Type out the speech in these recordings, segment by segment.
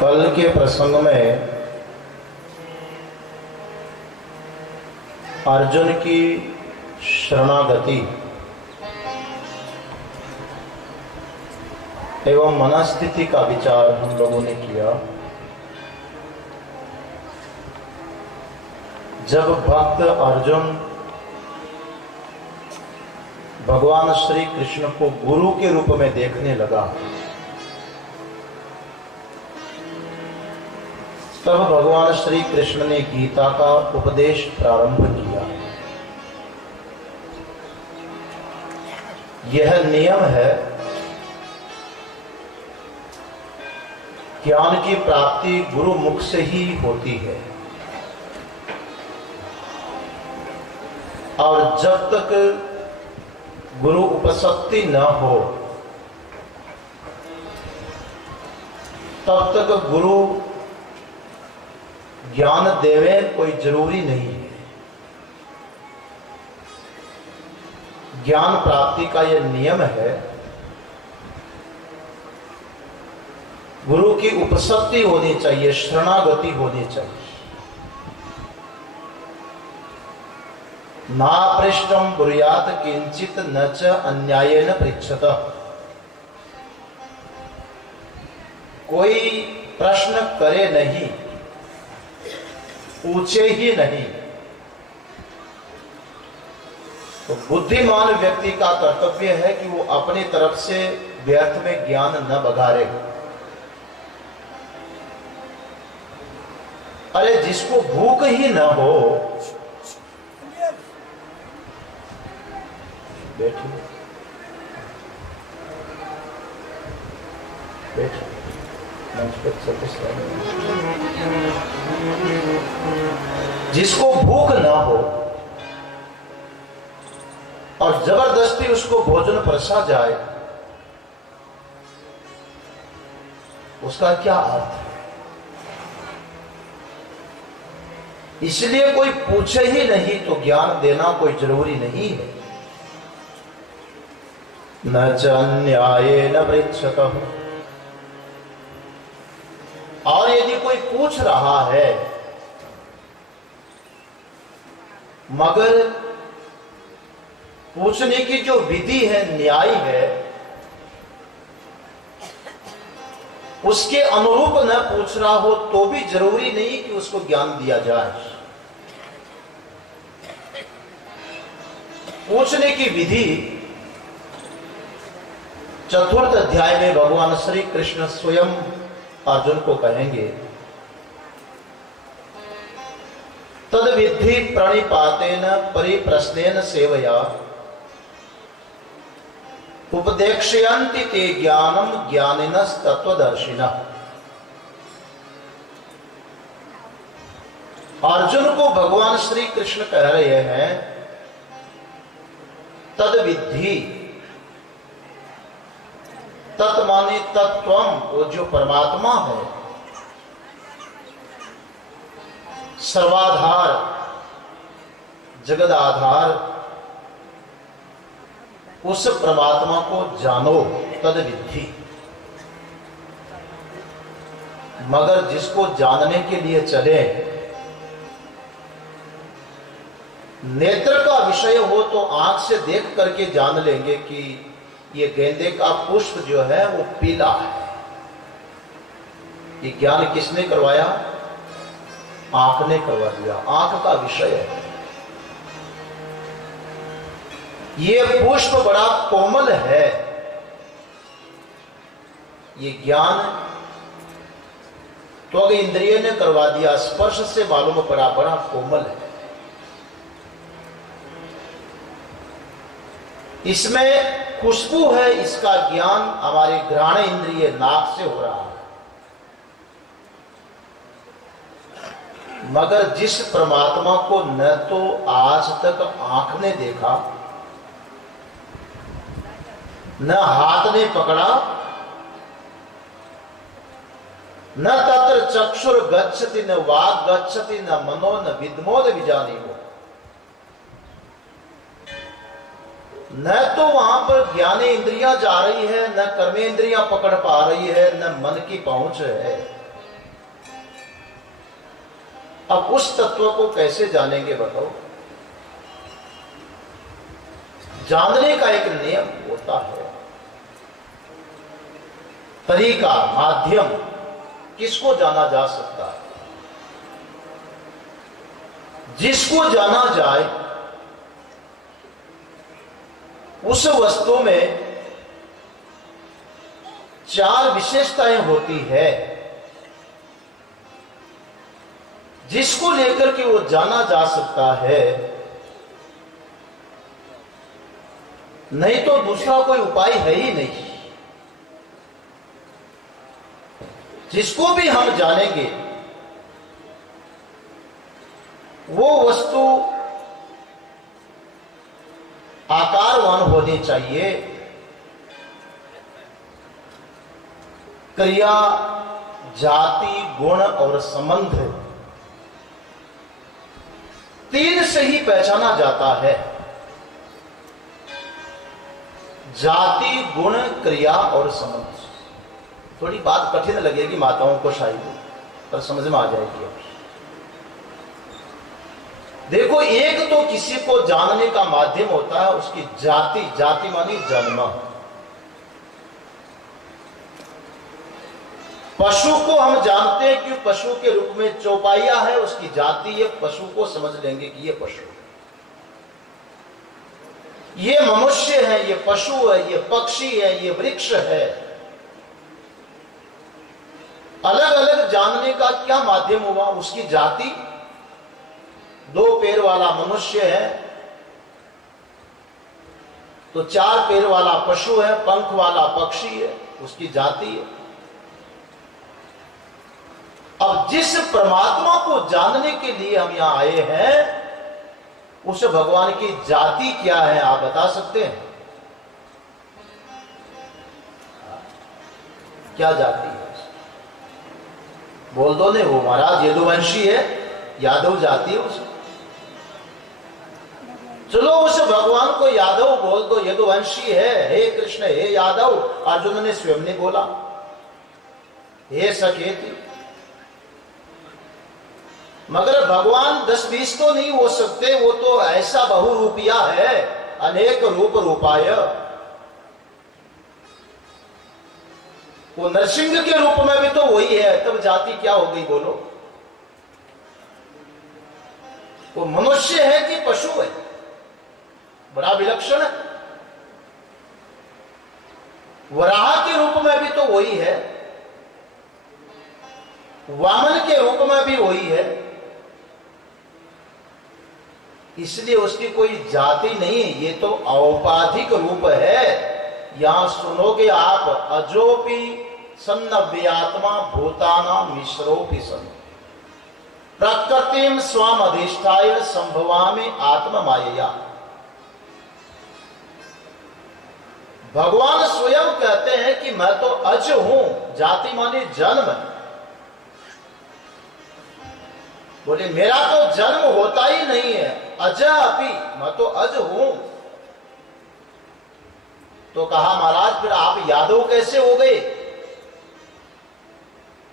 कल के प्रसंग में अर्जुन की शरणागति एवं मनस्थिति का विचार हम लोगों ने किया। जब भक्त अर्जुन भगवान श्री कृष्ण को गुरु के रूप में देखने लगा, तब भगवान श्री कृष्ण ने गीता का उपदेश प्रारंभ किया। यह नियम है, ज्ञान की प्राप्ति गुरु मुख से ही होती है और जब तक गुरु उपस्थिति न हो तब तक गुरु ज्ञान देवे कोई जरूरी नहीं है। ज्ञान प्राप्ति का यह नियम है, गुरु की उपस्थिति होनी चाहिए, शरणागति होनी चाहिए। ना पृष्ठम ब्रूयात किंचित न च अन्यायेन पृच्छत। कोई प्रश्न करे नहीं, पूछे ही नहीं। तो बुद्धिमान व्यक्ति का कर्तव्य है कि वो अपनी तरफ से व्यर्थ में ज्ञान न बघारे। अरे जिसको भूख ही न हो, बैठिए बैठिए, जिसको भूख ना हो और जबरदस्ती उसको भोजन परसा जाए, उसका क्या अर्थ है? इसलिए कोई पूछे ही नहीं तो ज्ञान देना कोई जरूरी नहीं है। न च अन्यायेन पृच्छतः। और यदि कोई पूछ रहा है मगर पूछने की जो विधि है, न्याय है, उसके अनुरूप न पूछ रहा हो तो भी जरूरी नहीं कि उसको ज्ञान दिया जाए। पूछने की विधि चतुर्थ अध्याय में भगवान श्री कृष्ण स्वयं अर्जुन को कहेंगे, तद विद्धि प्रणिपातेन परिप्रश्नेन सेवया उपदेक्ष्यन्ति ते ज्ञानम ज्ञानिनस् तत्वदर्शिनः। अर्जुन को भगवान श्री कृष्ण कह रहे हैं, तद विद्धि, तत् माने तत्वम, वो जो परमात्मा है, सर्वाधार, जगदाधार, उस परमात्मा को जानो, तद विद्धि। मगर जिसको जानने के लिए चले, नेत्र का विषय हो तो आंख से देख करके जान लेंगे कि ये गेंदे का पुष्प जो है वो पीला है। ये ज्ञान किसने करवाया? आंख ने करवा दिया, आंख का विषय है। ये पुष्प बड़ा कोमल है, ये ज्ञान त्वग इंद्रिय ने करवा दिया, स्पर्श से मालूम पड़ा बड़ा कोमल है। इसमें खुशबू है, इसका ज्ञान हमारे घ्राण इंद्रिय नाक से हो रहा है। मगर जिस परमात्मा को न तो आज तक आंख ने देखा, न हाथ ने पकड़ा, न तत्र चक्षुर गच्छति न वाग गच्छति न मनो न विद्मोद विजानीमो, न तो वहां पर ज्ञान इंद्रियां जा रही है, न कर्मेंद्रियां पकड़ पा रही है, न मन की पहुंच है। अब उस तत्व को कैसे जानेंगे बताओ? जानने का एक नियम होता है, तरीका, माध्यम, किसको जाना जा सकता है? जिसको जाना जाए उस वस्तु में चार विशेषताएं होती है, जिसको लेकर के वो जाना जा सकता है, नहीं तो दूसरा कोई उपाय है ही नहीं। जिसको भी हम जानेंगे वो वस्तु आकारवान होनी चाहिए, क्रिया, जाति, गुण और संबंध, तीन से ही पहचाना जाता है। जाति, गुण, क्रिया और संबंध। थोड़ी बात कठिन लगेगी माताओं को शायद, पर समझ में आ जाएगी। देखो, एक तो किसी को जानने का माध्यम होता है उसकी जाति। जाति मानी जन्म। पशु को हम जानते हैं कि पशु के रूप में चौपाया है, उसकी जाति है, पशु को समझ लेंगे कि ये पशु, ये मनुष्य है, ये पशु है, ये पक्षी है, ये वृक्ष है। अलग अलग जानने का क्या माध्यम हुआ? उसकी जाति, दो पैर वाला मनुष्य है तो चार पैर वाला पशु है, पंख वाला पक्षी है, उसकी जाति है। अब जिस परमात्मा को जानने के लिए हम यहां आए हैं, उस भगवान की जाति क्या है आप बता सकते हैं? क्या जाति है? बोल दो ने, वो महाराज यदुवंशी है, यादव जाति है उसकी। चलो उस भगवान को यादव बोल दो, यदुवंशी है, हे कृष्ण, हे यादव। अर्जुन ने स्वयं ने बोला, हे सकेती। मगर भगवान 10-20 तो नहीं हो सकते, वो तो ऐसा बहुरूपिया है, अनेक रूप रूपाय। वो नरसिंह के रूप में भी तो वही है, तब जाति क्या हो गई बोलो? वो मनुष्य है कि पशु है? बड़ा विलक्षण है। वराह के रूप में भी तो वही है, वामन के रूप में भी वही है, इसलिए उसकी कोई जाति नहीं है। ये तो औपाधिक रूप है। यहां सुनोगे आप, अजोपि सन्नव्यात्मा भूताना मिश्रोपि सन प्रकृतिम स्वाम अधिष्ठाय संभवामि आत्म मायया। भगवान स्वयं कहते हैं कि मैं तो अज हूं। जाति माने जन्म। बोले मेरा तो जन्म होता ही नहीं है, अज अपि, मैं तो अज हूं। तो कहा महाराज फिर आप यादव कैसे हो गए?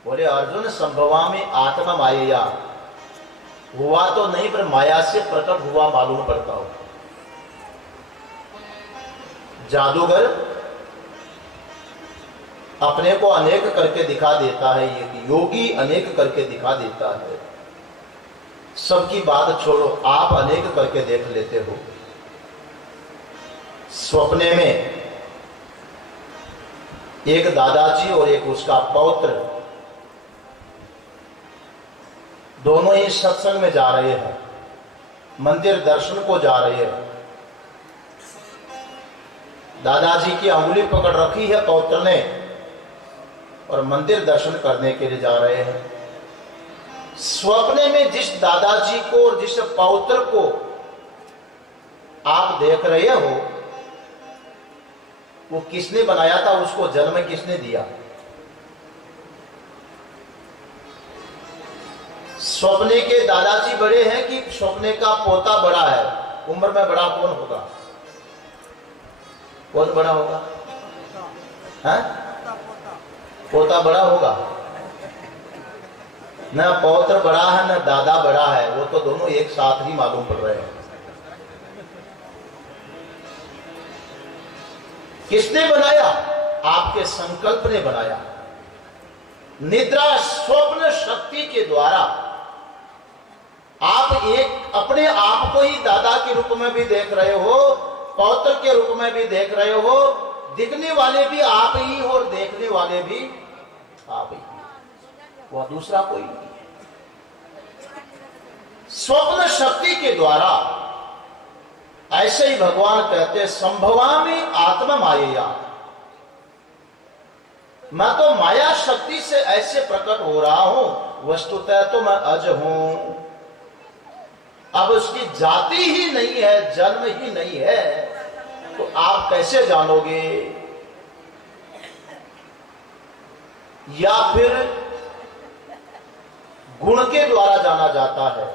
बोले अर्जुन संभवामि आत्मा मायया। हुआ तो नहीं पर माया से प्रकट हुआ मालूम पड़ता हो। जादूगर अपने को अनेक करके दिखा देता है, ये योगी अनेक करके दिखा देता है। सबकी बात छोड़ो, आप अनेक करके देख लेते हो। सपने में एक दादाजी और एक उसका पौत्र दोनों ही सत्संग में जा रहे हैं, मंदिर दर्शन को जा रहे हैं। दादाजी की अंगुली पकड़ रखी है पौत्र ने और मंदिर दर्शन करने के लिए जा रहे हैं। स्वप्ने में जिस दादाजी को और जिस पौत्र को आप देख रहे हो, वो किसने बनाया था? उसको जन्म किसने दिया? स्वप्ने के दादाजी बड़े हैं कि स्वप्ने का पोता बड़ा है? उम्र में बड़ा कौन होगा? कौन बड़ा होगा? हैं? पोता बड़ा होगा। न पौत्र बड़ा है न दादा बड़ा है, वो तो दोनों एक साथ ही मालूम पड़ रहे हैं। किसने बनाया? आपके संकल्प ने बनाया। निद्रा स्वप्न शक्ति के द्वारा आप एक अपने आप को ही दादा के रूप में भी देख रहे हो, पौत्र के रूप में भी देख रहे हो। दिखने वाले भी आप ही और देखने वाले भी आप ही, वह दूसरा कोई नहीं है। स्वप्न शक्ति के द्वारा ऐसे ही भगवान कहते संभवामि आत्मा मायया, मैं तो माया शक्ति से ऐसे प्रकट हो रहा हूं, वस्तुतः तो मैं अज हूं। अब उसकी जाति ही नहीं है, जन्म ही नहीं है, तो आप कैसे जानोगे? या फिर गुण के द्वारा जाना जाता है।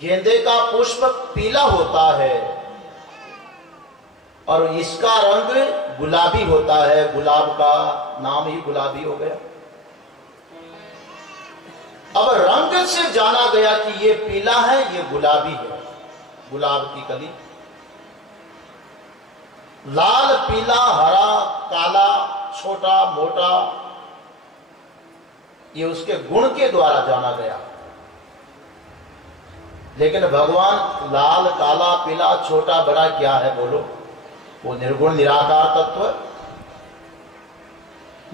गेंदे का पुष्प पीला होता है और इसका रंग गुलाबी होता है, गुलाब का नाम ही गुलाबी हो गया। अब रंग से जाना गया कि ये पीला है, ये गुलाबी है, गुलाब की कली। लाल, पीला, हरा, काला, छोटा, मोटा, ये उसके गुण के द्वारा जाना गया। लेकिन भगवान लाल, काला, पीला, छोटा, बड़ा क्या है बोलो? वो निर्गुण निराकार तत्व।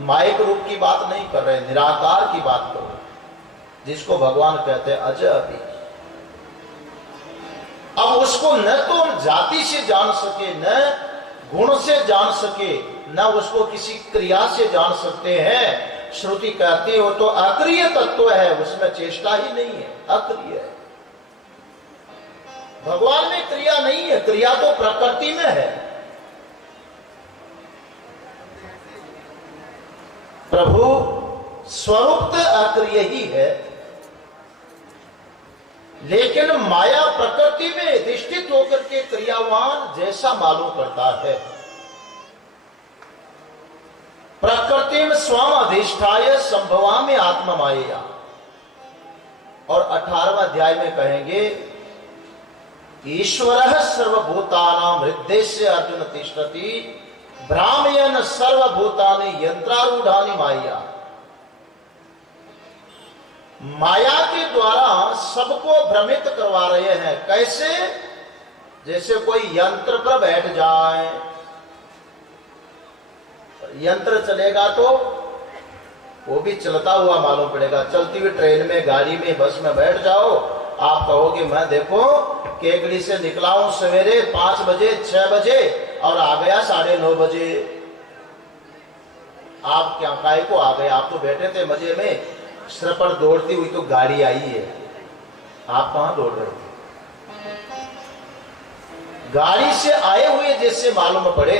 माइक रूप की बात नहीं कर रहे, निराकार की बात करो, जिसको भगवान कहते हैं अज अभी। अब उसको न तो हम जाति से जान सके, न गुण से जान सके, न उसको किसी क्रिया से जान सकते हैं। श्रुति कहती हो तो अक्रिय तत्व है, उसमें चेष्टा ही नहीं है, अक्रिय है। भगवान में क्रिया नहीं है, क्रिया तो प्रकृति में है। प्रभु स्वरूप अक्रिय ही है, लेकिन माया प्रकृति में अधिष्ठित होकर के क्रियावान जैसा मालूम करता है। प्रकृति में स्वम अधिष्ठाय संभवामि आत्मा माया। और 18वां अध्याय में कहेंगे ईश्वरः सर्वभूतानां हृदयस्य अर्जुन तिष्ठति भ्रामयन् सर्वभूतानि यंत्रारूढ़ानि माया। माया के द्वारा सबको भ्रमित करवा रहे हैं। कैसे? जैसे कोई यंत्र पर बैठ जाए, यंत्र चलेगा तो वो भी चलता हुआ मालूम पड़ेगा। चलती हुई ट्रेन में, गाड़ी में, बस में बैठ जाओ, आप कहोगे मैं देखो केकड़ी से निकला हूं सवेरे 5 बजे 6 बजे और आ गया 9:30 बजे। आप क्या काय को आ गए? आप तो बैठे थे मजे में, सिर पर दौड़ती हुई तो गाड़ी आई है, आप कहां दौड़ रहे थे? गाड़ी से आए हुए जैसे मालूम पड़े,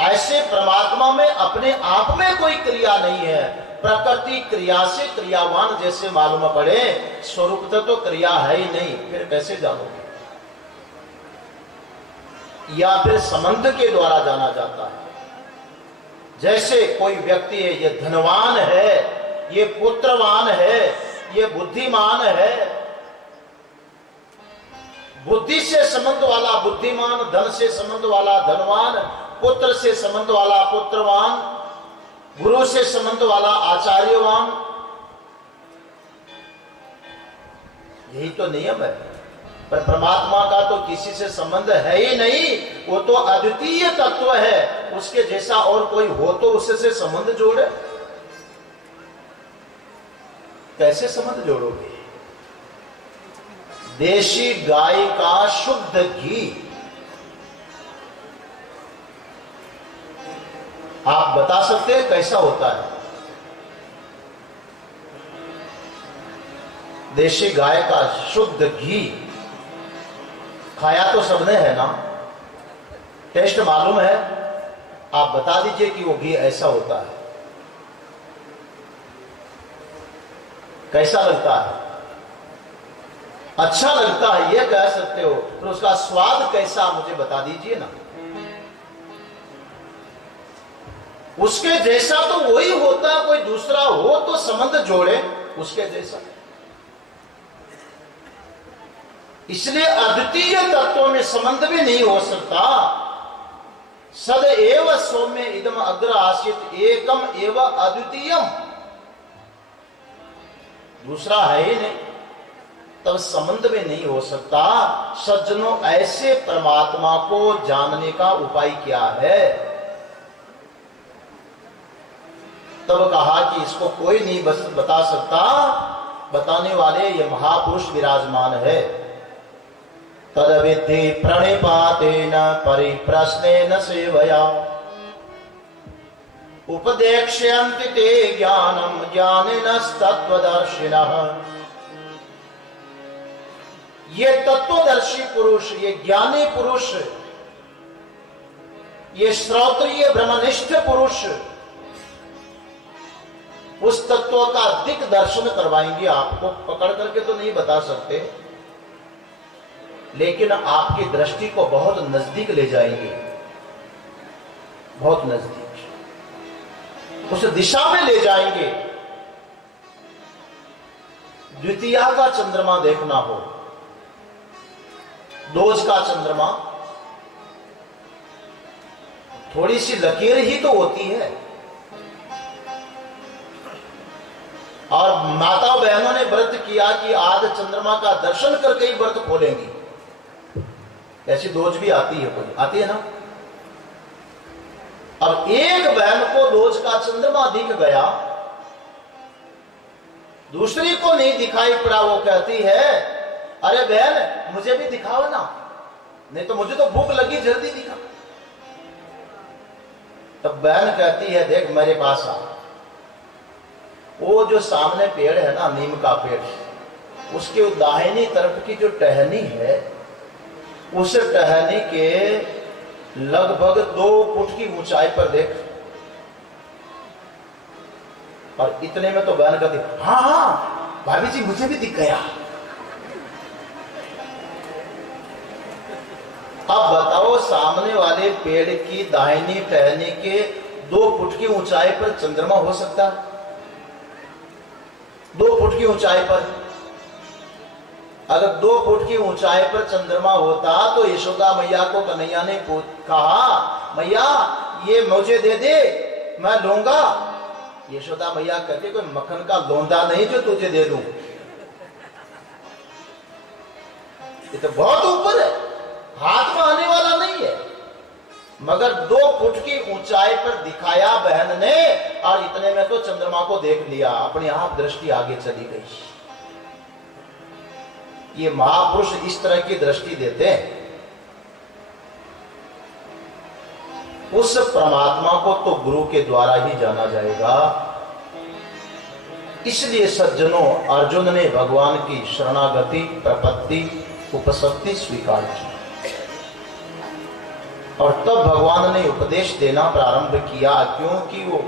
ऐसे परमात्मा में अपने आप में कोई क्रिया नहीं है। प्रकृति क्रिया से क्रियावान जैसे मालूम पड़े, स्वरूप तो क्रिया है ही नहीं, फिर कैसे जानोगे? या फिर संबंध के द्वारा जाना जाता है। जैसे कोई व्यक्ति है, ये धनवान है, ये पुत्रवान है, ये बुद्धिमान है। बुद्धि से संबंध वाला बुद्धिमान, धन से संबंध वाला धनवान, पुत्र से संबंध वाला पुत्रवान, गुरु से संबंध वाला आचार्यवान। यही तो नियम है। पर परमात्मा का तो किसी से संबंध है ही नहीं, वो तो अद्वितीय तत्व है। उसके जैसा और कोई हो तो उससे संबंध जोड़े? कैसे संबंध जोड़ोगे? देशी गाय का शुद्ध घी आप बता सकते हैं कैसा होता है? देशी गाय का शुद्ध घी खाया तो सबने है ना, टेस्ट मालूम है। आप बता दीजिए कि वो घी ऐसा होता है, कैसा लगता है? अच्छा लगता है ये कह सकते हो, तो उसका स्वाद कैसा मुझे बता दीजिए ना। उसके जैसा तो वही होता, कोई दूसरा हो तो संबंध जोड़े उसके जैसा। इसलिए अद्वितीय तत्वों में संबंध भी नहीं हो सकता। सद एव सौम्य इदम अग्र आसित एकम एव अद्वितीयम, दूसरा है ही नहीं, तब संबंध में नहीं हो सकता। सज्जनों, ऐसे परमात्मा को जानने का उपाय क्या है? तब कहा कि इसको कोई नहीं बस बता सकता, बताने वाले ये महापुरुष विराजमान है। तदविद्धि प्रणिपातेन परिप्रश्नेन सेवया उपदेक्ष्यन्ति ते ज्ञानम ज्ञानिनस्तत्त्वदर्शिनः। ये तत्वदर्शी पुरुष, ये ज्ञानी पुरुष, ये श्रोत्रिय ब्रह्मनिष्ठ पुरुष उस तत्व का दिक दर्शन करवाएंगे। आपको पकड़ करके तो नहीं बता सकते, लेकिन आपकी दृष्टि को बहुत नजदीक ले जाएंगे, बहुत नजदीक, उस दिशा में ले जाएंगे। द्वितीया का चंद्रमा देखना हो, दोष का चंद्रमा, थोड़ी सी लकीर ही तो होती है। और माता बहनों ने व्रत किया कि आज चंद्रमा का दर्शन करके ही व्रत खोलेंगी। ऐसी दोष भी आती है, कोई आती है ना। अब एक बहन को दोष का चंद्रमा दिख गया, दूसरी को नहीं दिखाई पड़ा, वो कहती है अरे बहन मुझे भी दिखाओ ना, नहीं तो मुझे तो भूख लगी, जल्दी दिखा। तब बहन कहती है देख मेरे पास आ। वो जो सामने पेड़ है ना, नीम का पेड़, उसके दाहिनी तरफ की जो टहनी है, उस टहनी के लगभग 2 फुट की ऊंचाई पर देख। और इतने में तो बहन कहती हाँ हाँ भाभी जी मुझे भी दिख गया। अब बताओ, सामने वाले पेड़ की दाहिनी टहनी के 2 फुट की ऊंचाई पर चंद्रमा हो सकता है? 2 फुट की ऊंचाई पर, अगर 2 फुट की ऊंचाई पर चंद्रमा होता तो यशोदा मैया को कन्हैया ने कहा मैया ये मुझे दे दे, मैं लूंगा। यशोदा मैया कहती कोई मक्खन का लोंदा नहीं जो तुझे दे दूं, ये तो बहुत ऊपर है, हाथ में आने वाला नहीं है। मगर 2 फुट की ऊंचाई पर दिखाया बहन ने, और इतने में तो चंद्रमा को देख लिया, अपने आप दृष्टि आगे चली गई। ये महापुरुष इस तरह की दृष्टि देते हैं। उस परमात्मा को तो गुरु के द्वारा ही जाना जाएगा। इसलिए सज्जनों, अर्जुन ने भगवान की शरणागति, प्रपत्ति, उपसक्ति स्वीकार की, और तब भगवान ने उपदेश देना प्रारंभ किया। क्योंकि वो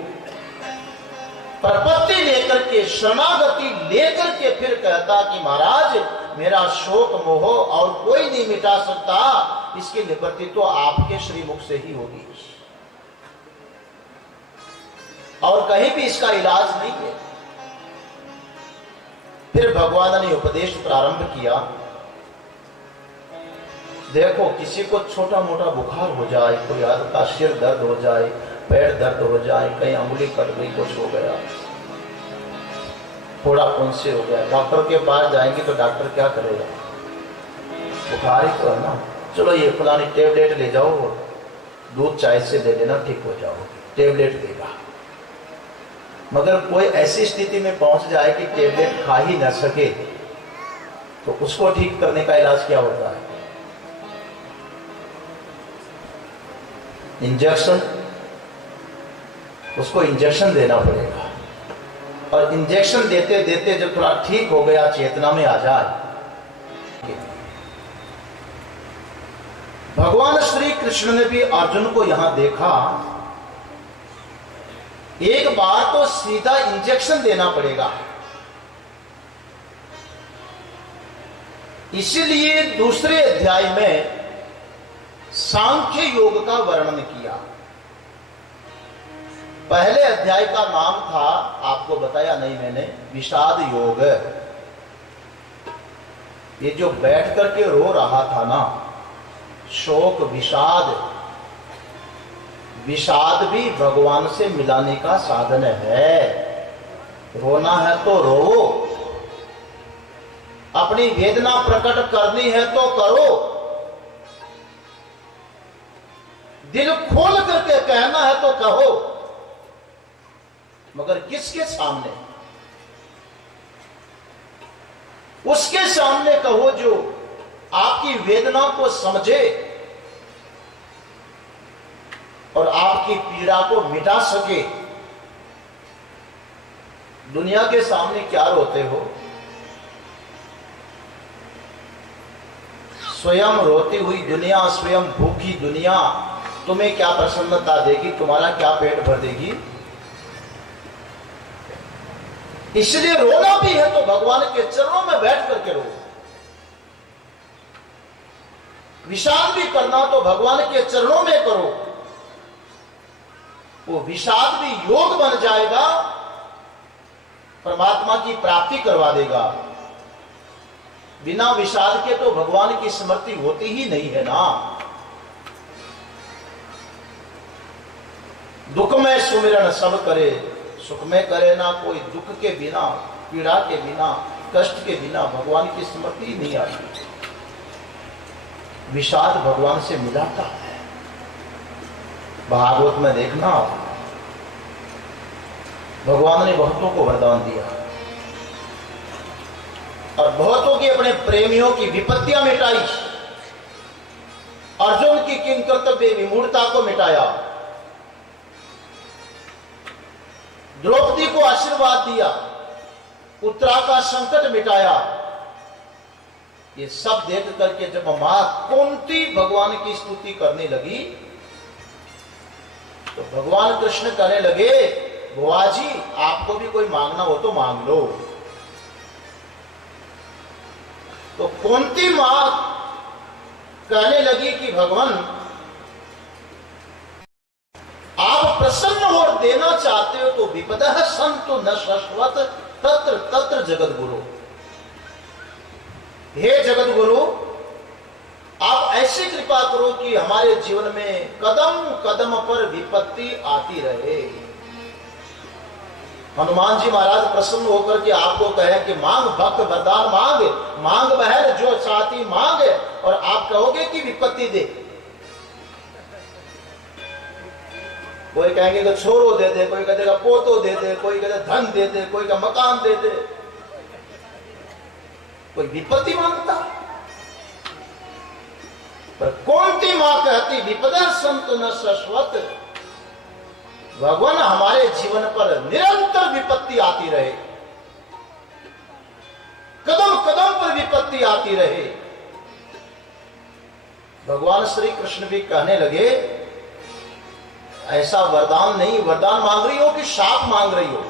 प्रपत्ति लेकर के, शरणागति लेकर के फिर कहता कि महाराज मेरा शोक मोह और कोई नहीं मिटा सकता, इसकी निवृत्ति तो आपके श्रीमुख से ही होगी, और कहीं भी इसका इलाज नहीं है। फिर भगवान ने उपदेश प्रारंभ किया। देखो, किसी को छोटा मोटा बुखार हो जाए, कोई हल्का सिर दर्द हो जाए, पैर दर्द हो जाए, कहीं अंगुली कट गई, कुछ हो गया, थोड़ा पुंसे हो गया, डॉक्टर के पास जाएंगे तो डॉक्टर क्या करेगा? बुखार ही तो है ना, चलो ये फलानी टेबलेट ले जाओ, दूध चाय से दे देना, ठीक हो जाओगे, टेबलेट देगा। मगर कोई ऐसी स्थिति में पहुंच जाए कि टेबलेट खा ही न सके, तो उसको ठीक करने का इलाज क्या होता है? इंजेक्शन, उसको इंजेक्शन देना पड़ेगा। और इंजेक्शन देते देते जब थोड़ा ठीक हो गया, चेतना में आ जाए। भगवान श्री कृष्ण ने भी अर्जुन को यहां देखा, एक बार तो सीधा इंजेक्शन देना पड़ेगा, इसीलिए दूसरे अध्याय में सांख्य योग का वर्णन किया। पहले अध्याय का नाम था, आपको बताया नहीं मैंने, विषाद योग। ये जो बैठ करके रो रहा था ना, शोक विषाद, विषाद भी भगवान से मिलाने का साधन है। रोना है तो रो, अपनी वेदना प्रकट करनी है तो करो, दिल खोल करके कहना है तो कहो, मगर किसके सामने? उसके सामने कहो जो आपकी वेदना को समझे और आपकी पीड़ा को मिटा सके। दुनिया के सामने क्या रोते हो? स्वयं रोती हुई दुनिया, स्वयं भूखी दुनिया तुम्हें क्या प्रसन्नता देगी? तुम्हारा क्या पेट भर देगी? इसलिए रोना भी है तो भगवान के चरणों में बैठ करके रो। विषाद भी करना तो भगवान के चरणों में करो, वो विषाद भी योग बन जाएगा, परमात्मा की प्राप्ति करवा देगा। बिना विषाद के तो भगवान की स्मृति होती ही नहीं है ना। दुख में सुमिरन सब करे, सुख में करे ना कोई। दुख के बिना, पीड़ा के बिना, कष्ट के बिना भगवान की स्मृति नहीं आती। विषाद भगवान से मिलाता है। भागवत में देखना, भगवान ने बहुतों को वरदान दिया और बहुतों की अपने प्रेमियों की विपत्तियां मिटाई। अर्जुन की किंकर्तव्य विमूढ़ता को मिटाया, द्रौपदी को आशीर्वाद दिया, उत्तरा का संकट मिटाया। ये सब देख करके जब मां कुंती भगवान की स्तुति करने लगी तो भगवान कृष्ण कहने लगे, बुआ जी आपको भी कोई मांगना हो तो मांग लो। तो कुंती मां कहने लगी कि भगवान आप प्रसन्न हो, देना चाहते हो तो विपदः सन्तु न शश्वत तत्र तत्र जगत गुरु। हे जगत गुरु, आप ऐसी कृपा करो कि हमारे जीवन में कदम कदम पर विपत्ति आती रहे। हनुमान जी महाराज प्रसन्न होकर के आपको कहे कि मांग भक्त वरदान मांग, मांग बहन जो चाहती मांग, और आप कहोगे कि विपत्ति दे। कोई कहेंगे कि छोरो दे दे, कोई कहेगा पोतो दे दे, कोई कहते धन दे दे, कोई का मकान दे दे, कोई विपत्ति मांगता। पर कौनती मां कहती विपदा संतु न शश्वत। भगवान हमारे जीवन पर निरंतर विपत्ति आती रहे, कदम कदम पर विपत्ति आती रहे। भगवान श्री कृष्ण भी कहने लगे, ऐसा वरदान नहीं, वरदान मांग रही हो कि शाप मांग रही हो?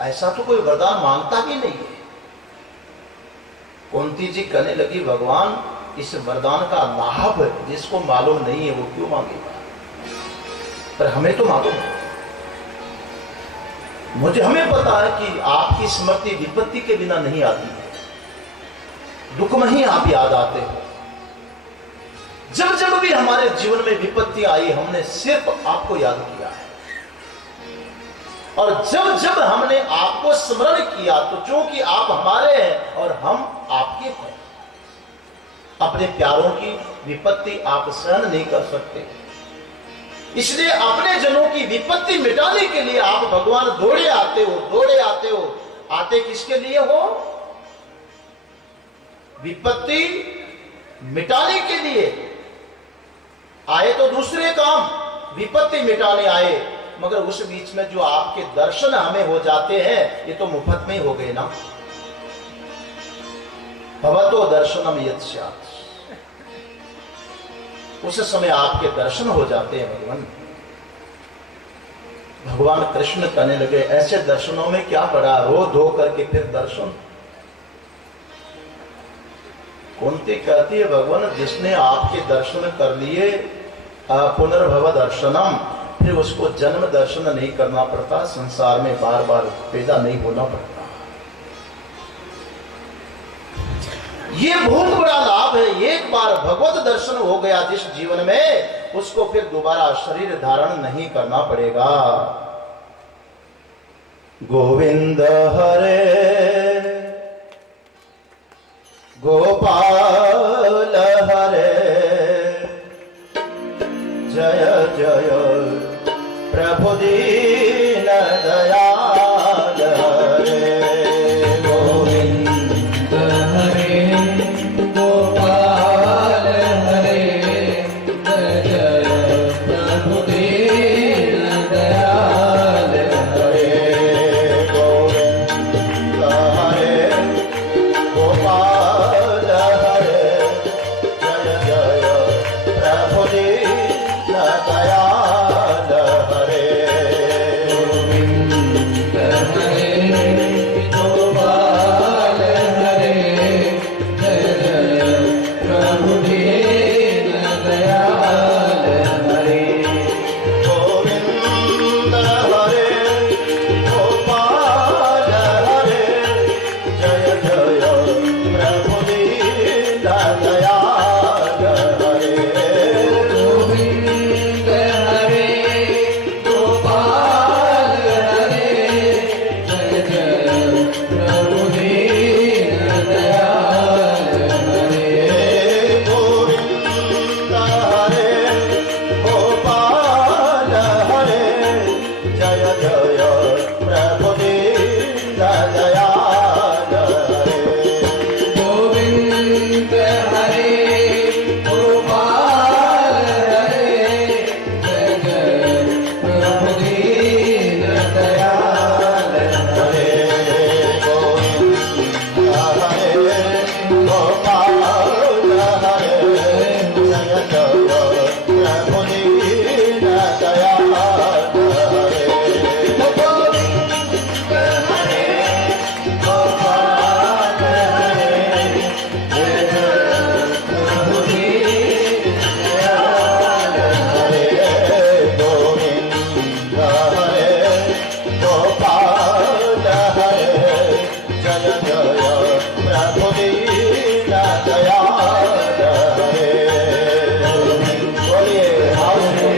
ऐसा तो कोई वरदान मांगता ही नहीं है। कुंती जी कहने लगी, भगवान इस वरदान का लाभ जिसको मालूम नहीं है वो क्यों मांगेगा? पर हमें तो मालूम है, हमें पता है कि आपकी स्मृति विपत्ति के बिना नहीं आती है, दुख में ही आप याद आते हो। जब जब भी हमारे जीवन में विपत्ति आई हमने सिर्फ आपको याद किया है, और जब जब हमने आपको स्मरण किया तो क्योंकि आप हमारे हैं और हम आपके हैं, अपने प्यारों की विपत्ति आप सहन नहीं कर सकते, इसलिए अपने जनों की विपत्ति मिटाने के लिए आप भगवान दौड़े आते हो, दौड़े आते हो। आते किसके लिए हो? विपत्ति मिटाने के लिए आए तो दूसरे काम, विपत्ति मिटाने आए, मगर उस बीच में जो आपके दर्शन हमें हो जाते हैं ये तो मुफ्त में ही हो गए ना। भवतो दर्शनम यत् स्यात्, उस समय आपके दर्शन हो जाते हैं भगवान। भगवान कृष्ण कहने लगे, ऐसे दर्शनों में क्या बड़ा, रो धो करके फिर दर्शन। कुंती कहती है, भगवान जिसने आपके दर्शन कर लिए, पुनर्भव दर्शनम, फिर उसको जन्म दर्शन नहीं करना पड़ता, संसार में बार बार पैदा नहीं होना पड़ता। ये बहुत बड़ा लाभ है। एक बार भगवत दर्शन हो गया जिस जीवन में, उसको फिर दोबारा शरीर धारण नहीं करना पड़ेगा। गोविंद हरे गोपाल हरे, जय जय प्रभु दीन दयाल हरे। गोविंद हरे गोपाल हरे, जय जय प्रभु दीन दयाल हरे। गोविंद हरे गोपाल हरे, जय जय प्रभु दीन दयाल हरे। गोविंद हरे गोपाल हरे, जय जय प्रभु दीन दयाल हरे। गोविंद हरे गोपाल हरे, जय जय प्रभु दीन दयाल हरे। गोविंद हरे गोपाल हरे, जय जय प्रभु दीन दयाल हरे। गोविंद हरे गोपाल हरे, जय जय प्रभु दीन दयाल हरे। गोविंद हरे गोपाल हरे, जय जय प्रभु दीन दयाल हरे। गोविंद हरे गोपाल हरे, जय जय प्रभु दीन दयाल हरे। गोविंद हरे गोपाल हरे, जय जय प्रभु दीन दयाल हरे। गोविंद हरे गोपाल हरे, जय जय प्रभु दीन दयाल हरे। बोलिए हरे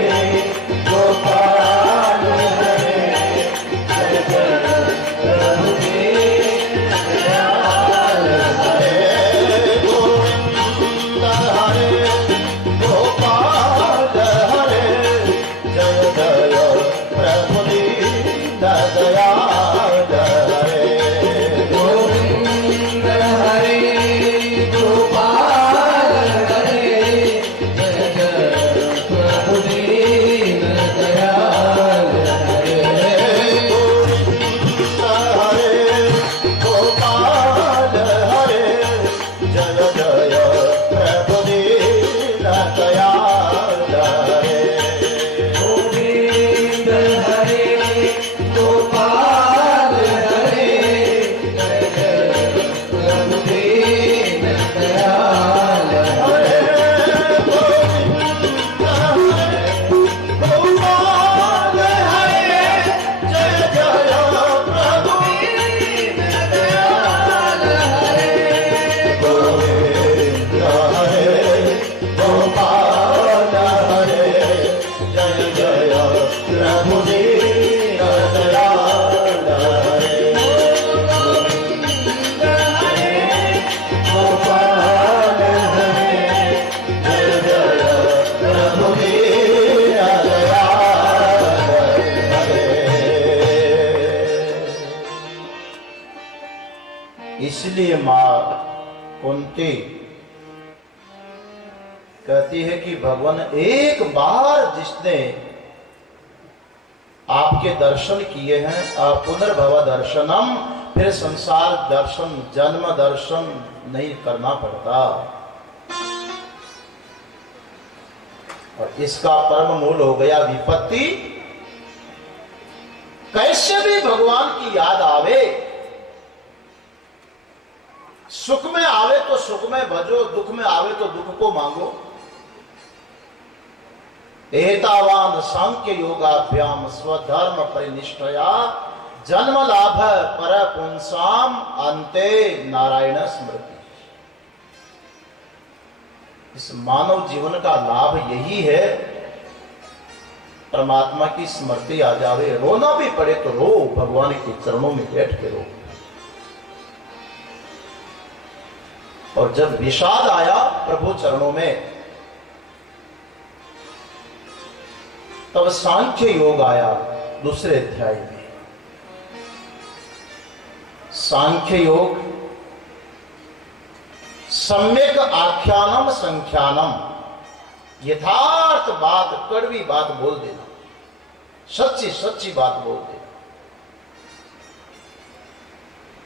गोपाल हरे, जय जय प्रभु दीन दयाल हरे। गोविंद हरे गोपाल हरे, जय जय प्रभु दीन दयाल हरे। गोविंद हरे गोपाल हरे, जय जय प्रभु दीन दयाल हरे। गोविंद हरे गोपाल हरे, जय जय प्रभु दीन दयाल हरे। गोविंद हरे गोपाल हरे, जय जय प्रभु दीन दयाल हरे। गोविंद हरे गोपाल हरे, जय जय प्रभु दीन दयाल हरे। गोविंद हरे गोपाल हरे, जय जय प्रभु दीन दयाल हरे। गोविंद हरे गोपाल हरे, जय जय प्रभु दीन दयाल हरे। इसलिए मां कुंती कहती है कि भगवान एक बार जिसने आपके दर्शन किए हैं, आप पुनर्भव दर्शनम, फिर संसार दर्शन जन्म दर्शन नहीं करना पड़ता। और इसका परम मूल हो गया विपत्ति। कैसे भी भगवान की याद आवे, सुख में आवे तो सुख में भजो, दुख में आवे तो दुख को मांगो। एतावान सांख्य योगाभ्याम स्वधर्म परिनिष्ठया जन्म लाभ पर पुंसाम अंते नारायण स्मृति। इस मानव जीवन का लाभ यही है, परमात्मा की स्मृति आ जावे। रोना भी पड़े तो रो, भगवान के चरणों में बैठ के रो। और जब विषाद आया प्रभु चरणों में, तब सांख्य योग आया दूसरे अध्याय में। सांख्य योग सम्यक आख्यानम संख्यानम, यथार्थ बात, कड़वी बात बोल देना, सच्ची सच्ची बात बोल देना।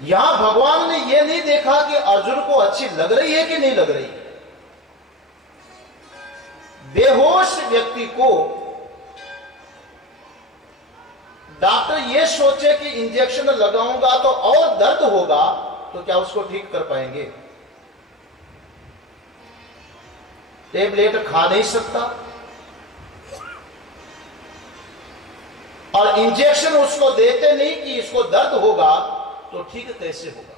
यहां भगवान ने यह नहीं देखा कि अर्जुन को अच्छी लग रही है कि नहीं लग रही। बेहोश व्यक्ति को डॉक्टर ये सोचे कि इंजेक्शन लगाऊंगा तो और दर्द होगा, तो क्या उसको ठीक कर पाएंगे? टेबलेट खा नहीं सकता और इंजेक्शन उसको देते नहीं कि इसको दर्द होगा, तो ठीक कैसे होगा?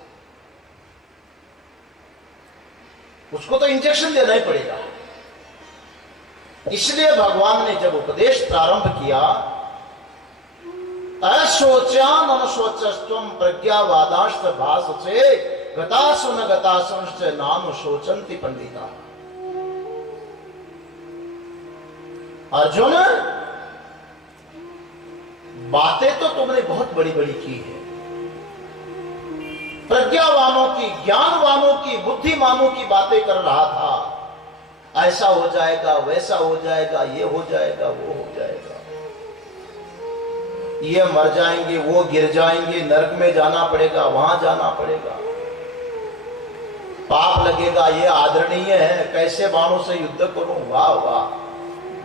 उसको तो इंजेक्शन देना ही पड़ेगा। इसलिए भगवान ने जब उपदेश प्रारंभ किया, अशोच्यान अनुशोचस्त्वम प्रज्ञावादाश्च भाषसे गतासु न गतासुश्च नानु शोचन्ति पंडिता। अर्जुन, बातें तो तुमने बहुत बड़ी बड़ी की है, प्रज्ञावानों की, ज्ञानवानों की, बुद्धिमानों की बातें कर रहा था। ऐसा हो जाएगा, वैसा हो जाएगा, ये हो जाएगा, वो हो जाएगा, ये मर जाएंगे, वो गिर जाएंगे, नरक में जाना पड़ेगा, वहां जाना पड़ेगा, पाप लगेगा, ये आदरणीय है, कैसे बाणों से युद्ध करूं। वाह वाह,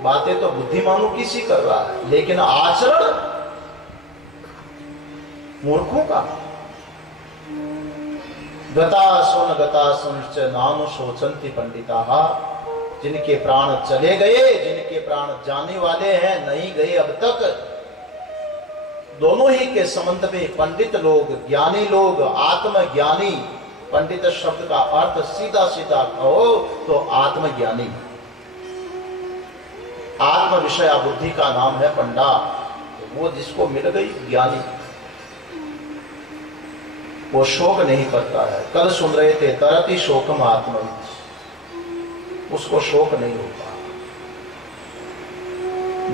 बातें तो बुद्धिमानों की सी कर रहा है, लेकिन आचरण मूर्खों का। गतासुन गतासुश्च नानु शोचन्ति पंडिताः। जिनके प्राण चले गए, जिनके प्राण जाने वाले हैं, नहीं गए अब तक, दोनों ही के संबंध में पंडित लोग, ज्ञानी लोग, आत्मज्ञानी, पंडित शब्द का अर्थ सीधा सीधा कहो तो आत्मज्ञानी, आत्म विषया बुद्धि का नाम है पंडा। तो वो जिसको मिल गई ज्ञानी, वो शोक नहीं करता है। कल सुन रहे थे, तरति शोकम आत्मविद, उसको शोक नहीं होता।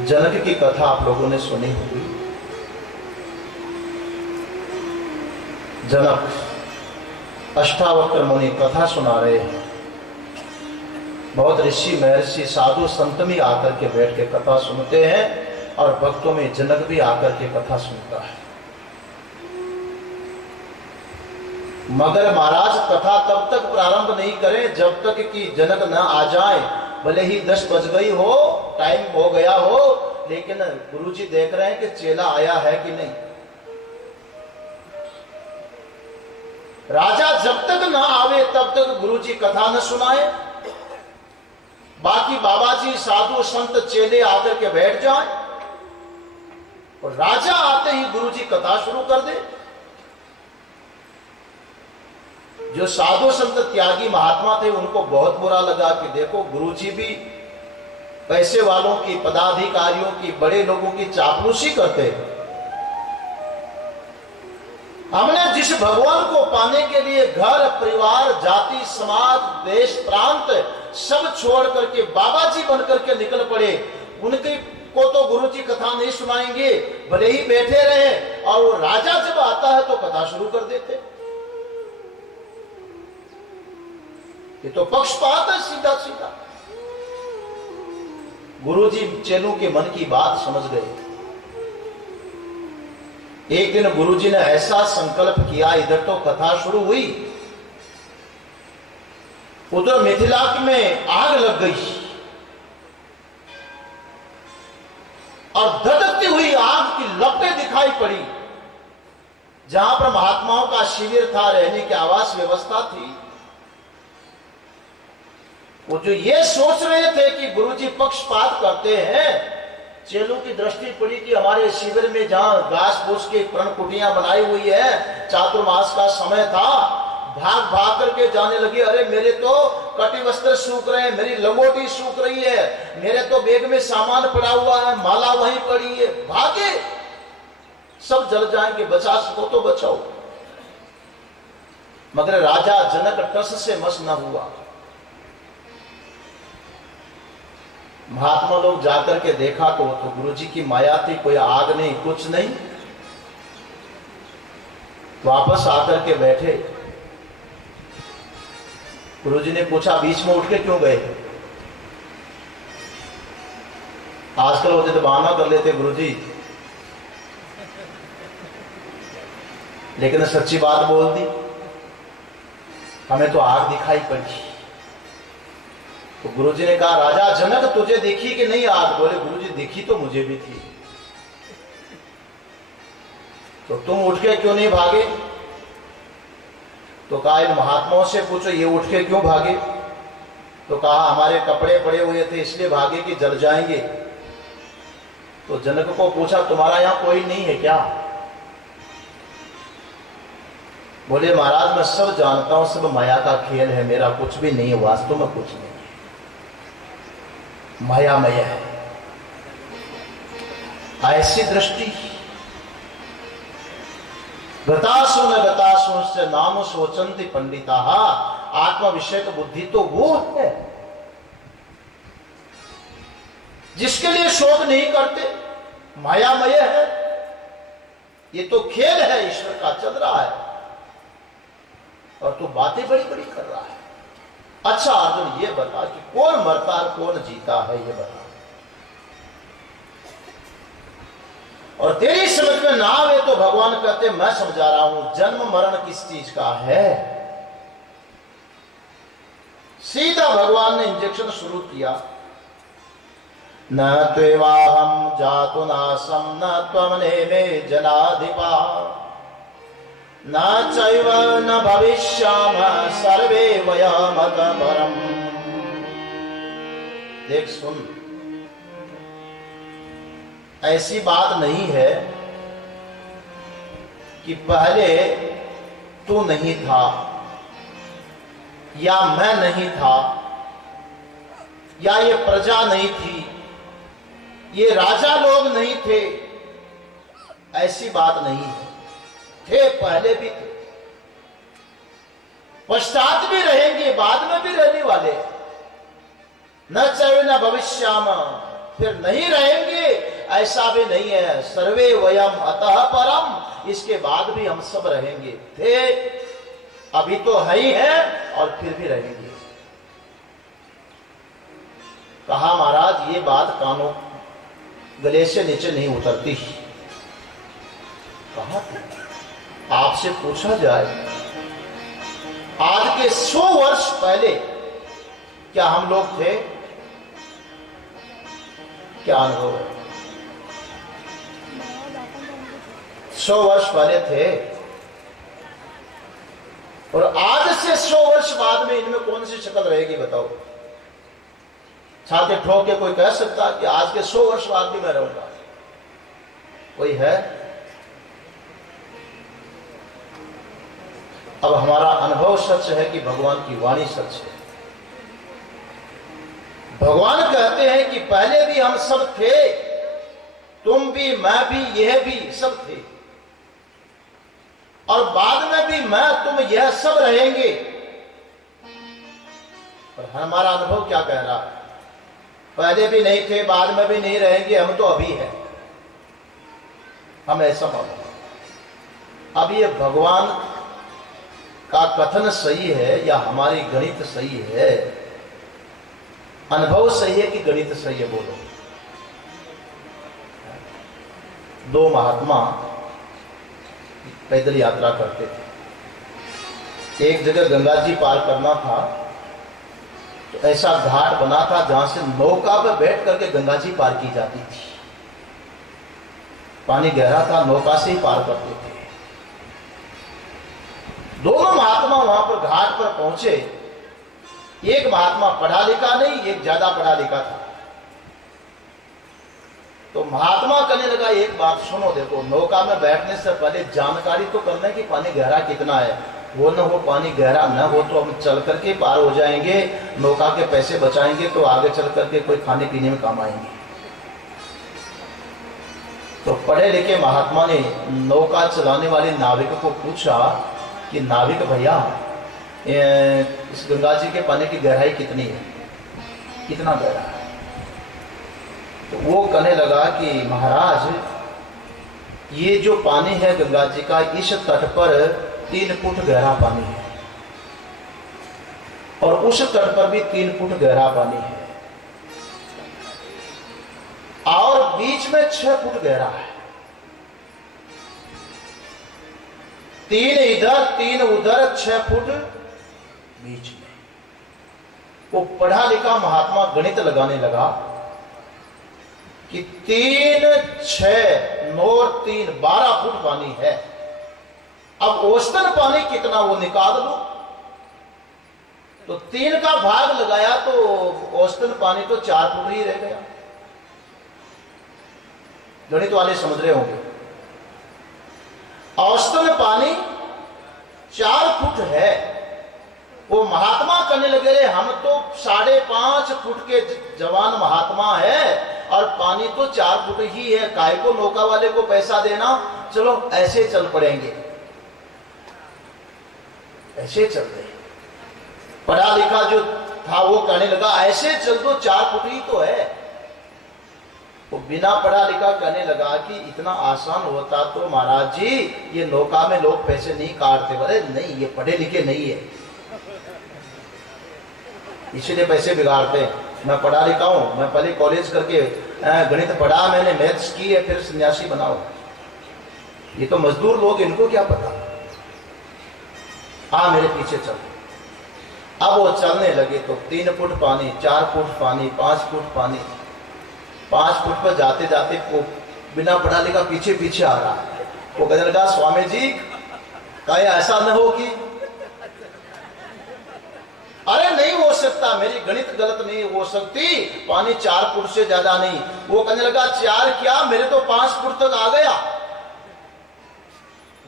जनक की कथा आप लोगों ने सुनी होगी। जनक अष्टावक्र मुनि कथा सुना रहे हैं। बहुत ऋषि महर्षि साधु संत भी आकर के बैठ के कथा सुनते हैं, और भक्तों में जनक भी आकर के कथा सुनता है। मगर महाराज कथा तब तक प्रारंभ नहीं करें जब तक कि जनक न आ जाए। भले ही 10 बज गई हो, टाइम हो गया हो, लेकिन गुरुजी देख रहे हैं कि चेला आया है कि नहीं। राजा जब तक न आवे तब तक गुरुजी कथा न सुनाए। बाकी बाबाजी, साधु संत, चेले आकर के बैठ जाए, और राजा आते ही गुरुजी कथा शुरू कर दे। जो साधु संत त्यागी महात्मा थे, उनको बहुत बुरा लगा कि देखो गुरुजी भी पैसे वालों की, पदाधिकारियों की, बड़े लोगों की चापलूसी करते हैं। हमने जिस भगवान को पाने के लिए घर, परिवार, जाति, समाज, देश, प्रांत सब छोड़ करके बाबा जी बन करके निकल पड़े, उनके को तो गुरुजी कथा नहीं सुनाएंगे, भले ही बैठे रहे। और वो राजा जब आता है तो कथा शुरू कर देते। ये तो पक्षपात है सीधा सीधा। गुरुजी चेलों के मन की बात समझ गए। एक दिन गुरुजी ने ऐसा संकल्प किया, इधर तो कथा शुरू हुई, उधर मिथिला में आग लग गई, और धधकती हुई आग की लपटें दिखाई पड़ी। जहां पर महात्माओं का शिविर था, रहने की आवास व्यवस्था थी, वो जो ये सोच रहे थे कि गुरुजी पक्षपात करते हैं, चेलों की दृष्टि पड़ी कि हमारे शिविर में जहां घास फूस की प्रण कुटियां बनाई हुई है, चातुर्मास का समय था, भाग भाग करके जाने लगे। अरे मेरे तो कटी वस्त्र सूख रहे हैं, मेरी लंगोटी सूख रही है, मेरे तो बैग में सामान पड़ा हुआ है, माला वहीं पड़ी है, भागे, सब जल जाएंगे, बचा सको तो बचाओ। मगर राजा जनक टस से मस न हुआ। महात्मा लोग जाकर के देखा तो गुरुजी की माया थी, कोई आग नहीं, कुछ नहीं। वापस आकर के बैठे। गुरुजी ने पूछा, बीच में उठ के क्यों गए? आजकल होते तो बहाना कर लेते गुरुजी, लेकिन सच्ची बात बोल दी, हमें तो आग दिखाई पड़ी। तो गुरुजी ने कहा, राजा जनक तुझे दिखी कि नहीं आग? बोले, गुरुजी दिखी तो मुझे भी थी। तो तुम उठ के क्यों नहीं भागे? तो कहा, इन महात्माओं से पूछो ये उठ के क्यों भागे? तो कहा, हमारे कपड़े पड़े हुए थे इसलिए भागे कि जल जाएंगे। तो जनक को पूछा, तुम्हारा यहां कोई नहीं है क्या? बोले, महाराज मैं सब जानता हूं, सब माया का खेल है, मेरा कुछ भी नहीं है, वास्तव में कुछ नहीं है, मायामय है। ऐसी दृष्टि गतासु न गतासु से नाम सोचंती पंडिता, आत्मा विषय की बुद्धि तो वो है जिसके लिए शोक नहीं करते, मायामय है, ये तो खेल है ईश्वर का चल रहा है, और तू बातें बड़ी बड़ी कर रहा है। अच्छा अर्जुन ये बता कि कौन मरता और कौन जीता है, ये बता। और तेरी समझ में ना आवे तो भगवान कहते मैं समझा रहा हूं, जन्म मरण किस चीज का है। सीधा भगवान ने इंजेक्शन शुरू किया। न त्वेवाहम जातु नासम न त्वमनेमे जनाधिपा न चैव न भविष्यामः सर्वे वयमतः परम्। देख सुन, ऐसी बात नहीं है कि पहले तू नहीं था या मैं नहीं था या ये प्रजा नहीं थी, ये राजा लोग नहीं थे, ऐसी बात नहीं है। थे, पहले भी थे, पश्चात भी रहेंगे, बाद में भी रहने वाले। न चाहे न भविष्यामः, फिर नहीं रहेंगे ऐसा भी नहीं है। सर्वे वयम अतः परम, इसके बाद भी हम सब रहेंगे। थे, अभी तो है ही है और फिर भी रहेंगे। कहा महाराज ये बात कानों गले से नीचे नहीं उतरती। कहा आपसे पूछा जाए, आज के 100 वर्ष पहले क्या हम लोग थे? क्या अनुभव है? 100 वर्ष पहले थे, और आज से 100 वर्ष बाद में इनमें कौन सी शक्ल रहेगी बताओ? छाती ठोक के कोई कह सकता कि आज के 100 वर्ष बाद भी मैं रहूंगा? कोई है? अब हमारा अनुभव सच है कि भगवान की वाणी सच है। भगवान कहते हैं कि पहले भी हम सब थे, तुम भी, मैं भी, यह भी सब थे, और बाद में भी मैं, तुम, यह सब रहेंगे। और हमारा अनुभव क्या कह रहा है? पहले भी नहीं थे, बाद में भी नहीं रहेंगे, हम तो अभी हैं। हम ऐसा मानो। अब ये भगवान का कथन सही है या हमारी गणित सही है? अनुभव सही है कि गणित सही है? बोलो। 2 महात्मा पैदल यात्रा करते थे। एक जगह गंगा जी पार करना था, तो ऐसा घाट बना था जहां से नौका पर बैठ करके गंगा जी पार की जाती थी। पानी गहरा था, नौका से ही पार करते थे। दोनों महात्मा वहां पर घाट पर पहुंचे एक महात्मा पढ़ा लिखा नहीं, एक ज्यादा पढ़ा लिखा था। तो महात्मा कहने लगा एक बात सुनो, देखो नौका में बैठने से पहले जानकारी तो करना है कि पानी गहरा कितना है। वो न हो पानी गहरा न हो तो हम चल करके पार हो जाएंगे, नौका के पैसे बचाएंगे तो आगे चल करके कोई खाने पीने में काम आएंगे। तो पढ़े लिखे महात्मा ने नौका चलाने वाले नाविक को पूछा कि नाविक भैया, इस गंगा जी के पानी की गहराई कितनी है, कितना गहरा है? तो वो कहने लगा कि महाराज, ये जो पानी है गंगा जी का, इस तट पर 3 फुट गहरा पानी है और उस तट पर भी 3 फुट गहरा पानी है और बीच में 6 फुट गहरा है। 3 इधर 3 उधर, 6 फुट बीच में। वो पढ़ा लिखा महात्मा गणित लगाने लगा कि 3, 6, 9, 3, 12 फुट पानी है। अब औसतन पानी कितना वो निकाल लो। तो 3 का भाग लगाया तो औसतन पानी तो 4 फुट ही रह गया। गणित वाले समझ रहे होंगे, औसतन पानी 4 फुट है। वो महात्मा कहने लगे रे, हम तो 5.5 फुट के जवान महात्मा है और पानी तो 4 फुट ही है, काय को नौका वाले को पैसा देना, चलो ऐसे चल पड़ेंगे। ऐसे चल रहे, पढ़ा लिखा जो था वो कहने लगा ऐसे चल दो, 4 फुट ही तो है। वो बिना पढ़ा लिखा कहने लगा कि इतना आसान होता तो महाराज जी ये नौका में लोग पैसे नहीं काटते। बोले नहीं, ये पढ़े लिखे नहीं है, इसीलिए पैसे बिगाड़ते हैं। मैं पढ़ा लिखा हूं, मैं पहले कॉलेज करके गणित पढ़ा, मैंने मैथ्स की है, फिर सन्यासी बनाओ। ये तो मजदूर लोग, इनको क्या पता। हाँ मेरे पीछे चल। अब वो चलने लगे तो 3 फुट पानी, 4 फुट पानी, 5 फुट पानी। 5 फुट पर जाते जाते वो बिना पढ़ा लिखा पीछे पीछे आ रहा है। वो कहने लगा स्वामी जी कहीं ऐसा न हो कि, अरे नहीं हो सकता, मेरी गणित गलत नहीं हो सकती, पानी 4 फुट से ज्यादा नहीं। वो कहने लगा 4 क्या, मेरे तो 5 फुट तक आ गया।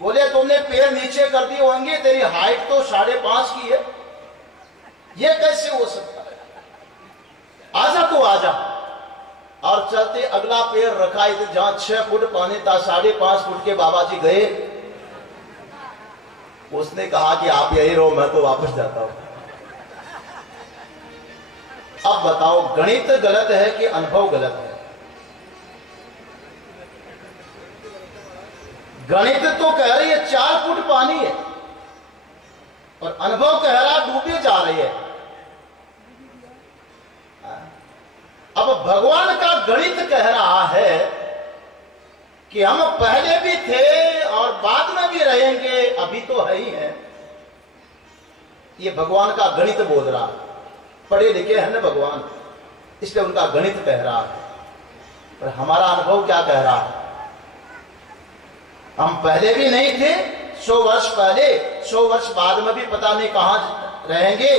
बोले तुमने पैर नीचे कर दिए होंगे, तेरी हाइट तो 5.5 की है, ये कैसे हो सकता है? आजा तो आजा। और चलते अगला पैर रखा, जहां 6 फुट पानी था, 5.5 फुट के बाबा जी गए। उसने कहा कि आप यही रहो, मैं तो वापस जाता हूं। अब बताओ गणित गलत है कि अनुभव गलत है? गणित तो कह रही है 4 फुट पानी है और अनुभव कह रहा डूबे जा रही है। अब भगवान का गणित कह रहा है कि हम पहले भी थे और बाद में भी रहेंगे, अभी तो है ही है। ये भगवान का गणित बोल रहा है। पढ़े लिखे हैं ना भगवान, इसलिए उनका गणित कह रहा है। पर हमारा अनुभव क्या कह रहा है? हम पहले भी नहीं थे, 100 वर्ष पहले, 100 वर्ष बाद में भी पता नहीं कहां रहेंगे,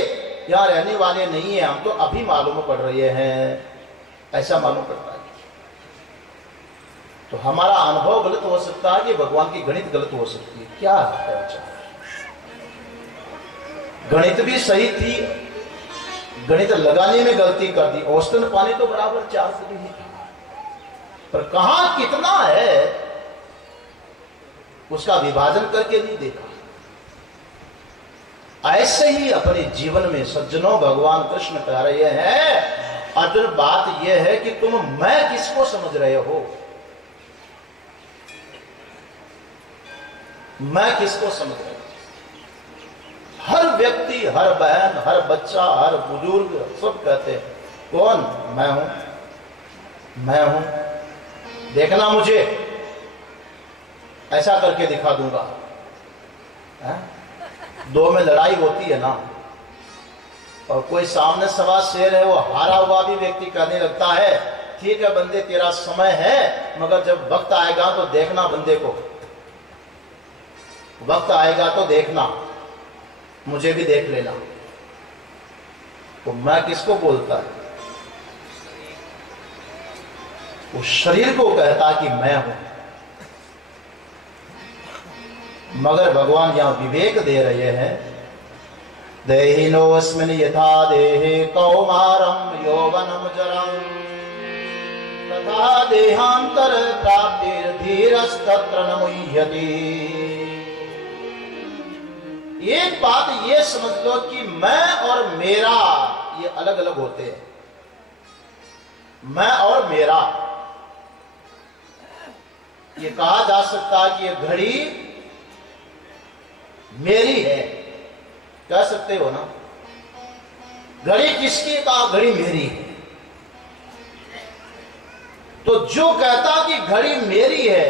यहां रहने वाले नहीं है। हम तो अभी मालूम पड़ रहे हैं, ऐसा मालूम पड़ता है। तो हमारा अनुभव गलत हो सकता है कि भगवान की गणित गलत हो सकती है। क्या है? गणित भी सही थी, गणित लगाने में गलती कर दी। औसतन पानी तो बराबर 4 फुट ही था, पर कहां कितना है उसका विभाजन करके नहीं देखा। ऐसे ही अपने जीवन में सज्जनों भगवान कृष्ण कह रहे हैं, अर्जुन बात यह है कि तुम मैं किसको समझ रहे हो? मैं किसको समझ रहे हो? हर व्यक्ति, हर बहन, हर बच्चा, हर बुजुर्ग सब कहते हैं कौन? मैं हूं, मैं हूं, देखना मुझे, ऐसा करके दिखा दूंगा। दो में लड़ाई होती है ना, और कोई सामने सवा शेर है, वो हारा हुआ भी व्यक्ति कहने लगता है ठीक है बंदे तेरा समय है, मगर जब वक्त आएगा तो देखना बंदे को, वक्त आएगा तो देखना, मुझे भी देख लेना। तो मैं किसको बोलता है? वो शरीर को कहता कि मैं हूं। मगर भगवान यहां विवेक दे रहे हैं, देहिनोऽस्मिन् यथा देहे कौमारं यौवनं जरं तथा देहांतर प्राप्तिर्धीरस्तत्र न मुह्यति। एक बात ये समझ लो कि मैं और मेरा ये अलग अलग होते हैं। मैं और मेरा, ये कहा जा सकता है कि ये घड़ी मेरी है, कह सकते हो ना। घड़ी किसकी? कहा घड़ी मेरी है। तो जो कहता कि घड़ी मेरी है,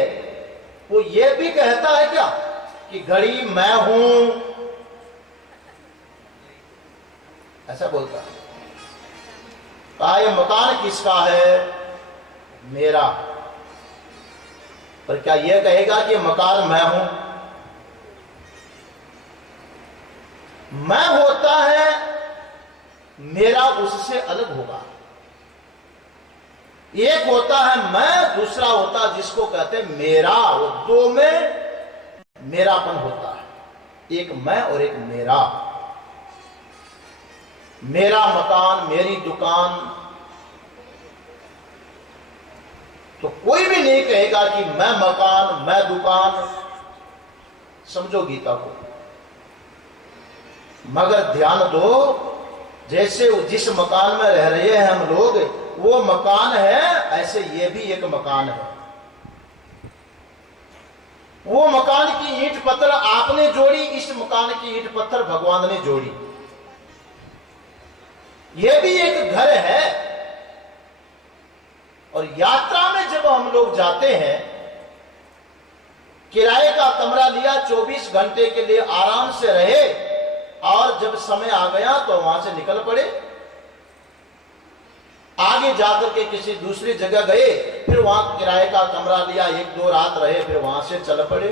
वो ये भी कहता है क्या कि घड़ी मैं हूं? ऐसा बोलता है। कहा ये मकान किसका है? मेरा। पर क्या यह कहेगा कि मकान मैं हूं? मैं होता है, मेरा उससे अलग होगा। एक होता है मैं, दूसरा होता जिसको कहते हैं मेरा। वो दो में मेरापन होता है, एक मैं और एक मेरा। मेरा मकान, मेरी दुकान, तो कोई भी नहीं कहेगा कि मैं मकान, मैं दुकान। समझो गीता को। मगर ध्यान दो, जैसे जिस मकान में रह रहे हैं हम लोग, वो मकान है, ऐसे ये भी एक मकान है। वो मकान की ईंट पत्थर आपने जोड़ी, इस मकान की ईंट पत्थर भगवान ने जोड़ी। ये भी एक घर है। और यात्रा में जब हम लोग जाते हैं, किराए का कमरा लिया, 24 घंटे के लिए आराम से रहे, और जब समय आ गया तो वहां से निकल पड़े। आगे जाकर के किसी दूसरी जगह गए, फिर वहां किराए का कमरा लिया, 1-2 रात रहे, फिर वहां से चल पड़े।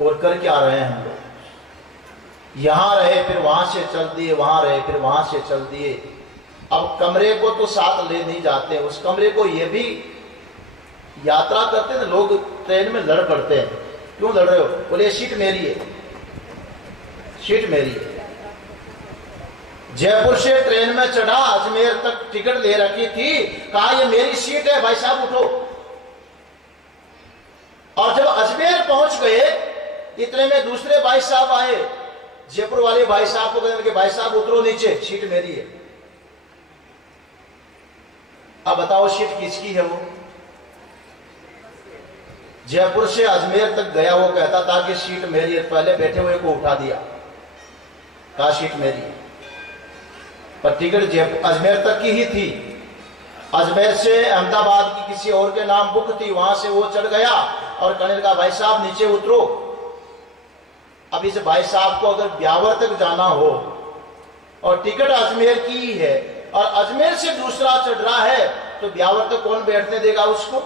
और कर क्या रहे हैं हम लोग? यहां रहे, फिर वहां से चल दिए, वहां रहे, फिर वहां से चल दिए। अब कमरे को तो साथ ले नहीं जाते, उस कमरे को ये भी यात्रा करते हैं लोग, ट्रेन में लड़ पड़ते हैं। क्यों लड़ रहे हो? बोले सीट मेरी है, सीट मेरी है। जयपुर से ट्रेन में चढ़ा, अजमेर तक टिकट ले रखी थी, कहा ये मेरी सीट है भाई साहब उठो। और जब अजमेर पहुंच गए, इतने में दूसरे भाई साहब आए, जयपुर वाले भाई साहब को कहने लगे भाई साहब उतरो नीचे, सीट मेरी है। अब बताओ सीट किसकी है? वो जयपुर से अजमेर तक गया, वो कहता था कि सीट मेरी है, पहले बैठे हुए को उठा दिया, कहा सीट मेरी है। पर टिकट अजमेर तक की ही थी। अजमेर से अहमदाबाद की किसी और के नाम बुक थी, वहां से वो चढ़ गया और कहने लगा भाई साहब नीचे उतरो। अब इस भाई साहब को अगर ब्यावर तक जाना हो और टिकट अजमेर की ही है और अजमेर से दूसरा चढ़ रहा है, तो ब्यावर तक कौन बैठने देगा उसको?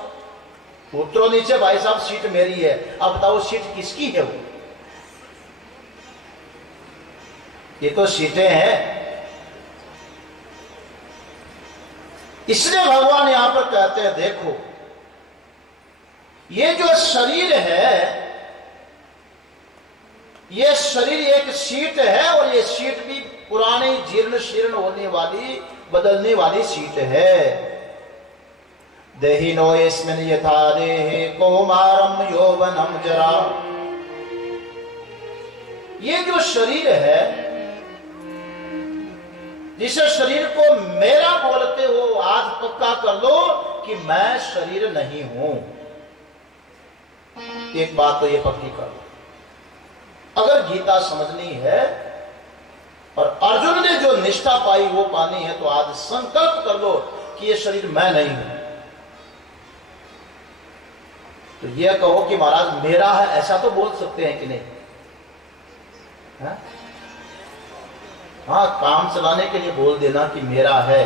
उतरो नीचे भाई साहब, सीट मेरी है। अब बताओ सीट किसकी है? वो ये तो सीटें हैं। इसलिए भगवान यहां पर कहते हैं देखो, ये जो शरीर है, ये शरीर एक सीट है, और ये सीट भी पुरानी जीर्ण शीर्ण होने वाली, बदलने वाली सीट है। देहिनो यस्मिन् यथा देहे कौमारं यौवनं जरा। ये जो शरीर है, जिस शरीर को मेरा बोलते हो, आज पक्का कर लो कि मैं शरीर नहीं हूं। एक बात तो ये पक्की कर लो। अगर गीता समझनी है और अर्जुन ने जो निष्ठा पाई वो पानी है, तो आज संकल्प कर लो कि ये शरीर मैं नहीं हूं। तो ये कहो कि महाराज मेरा है, ऐसा तो बोल सकते हैं कि नहीं? हाँ, काम चलाने के लिए बोल देना कि मेरा है,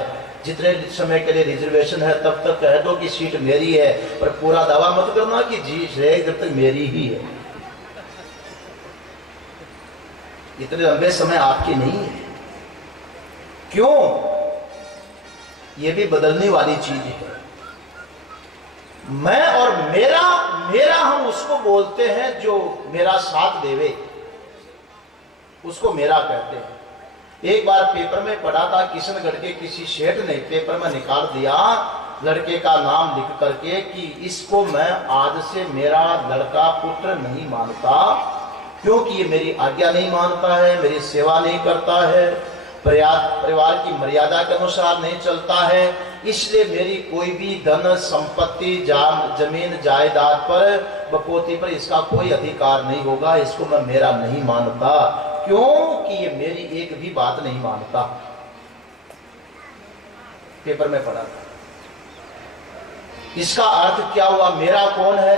जितने समय के लिए रिजर्वेशन है तब तक कह दो कि सीट मेरी है, पर पूरा दावा मत करना कि जी रहेगी जब तक मेरी ही है। इतने लंबे समय आपकी नहीं है। क्यों? ये भी बदलने वाली चीज है। मैं और मेरा, मेरा हम उसको बोलते हैं जो मेरा साथ देवे, उसको मेरा कहते हैं। एक बार पेपर में पढ़ा था, किशनगढ़ के किसी सेठ ने पेपर में निकाल दिया लड़के का नाम लिख करके कि इसको मैं आज से मेरा लड़का पुत्र नहीं मानता, क्योंकि ये मेरी आज्ञा नहीं मानता है, मेरी सेवा नहीं करता है, परिवार की मर्यादा के अनुसार नहीं चलता है, इसलिए मेरी कोई भी धन संपत्ति जमीन जायदाद पर बपोती पर इसका कोई अधिकार नहीं होगा, इसको मैं मेरा नहीं मानता, क्योंकि ये मेरी एक भी बात नहीं मानता। पेपर में पढ़ा था। इसका अर्थ क्या हुआ? मेरा कौन है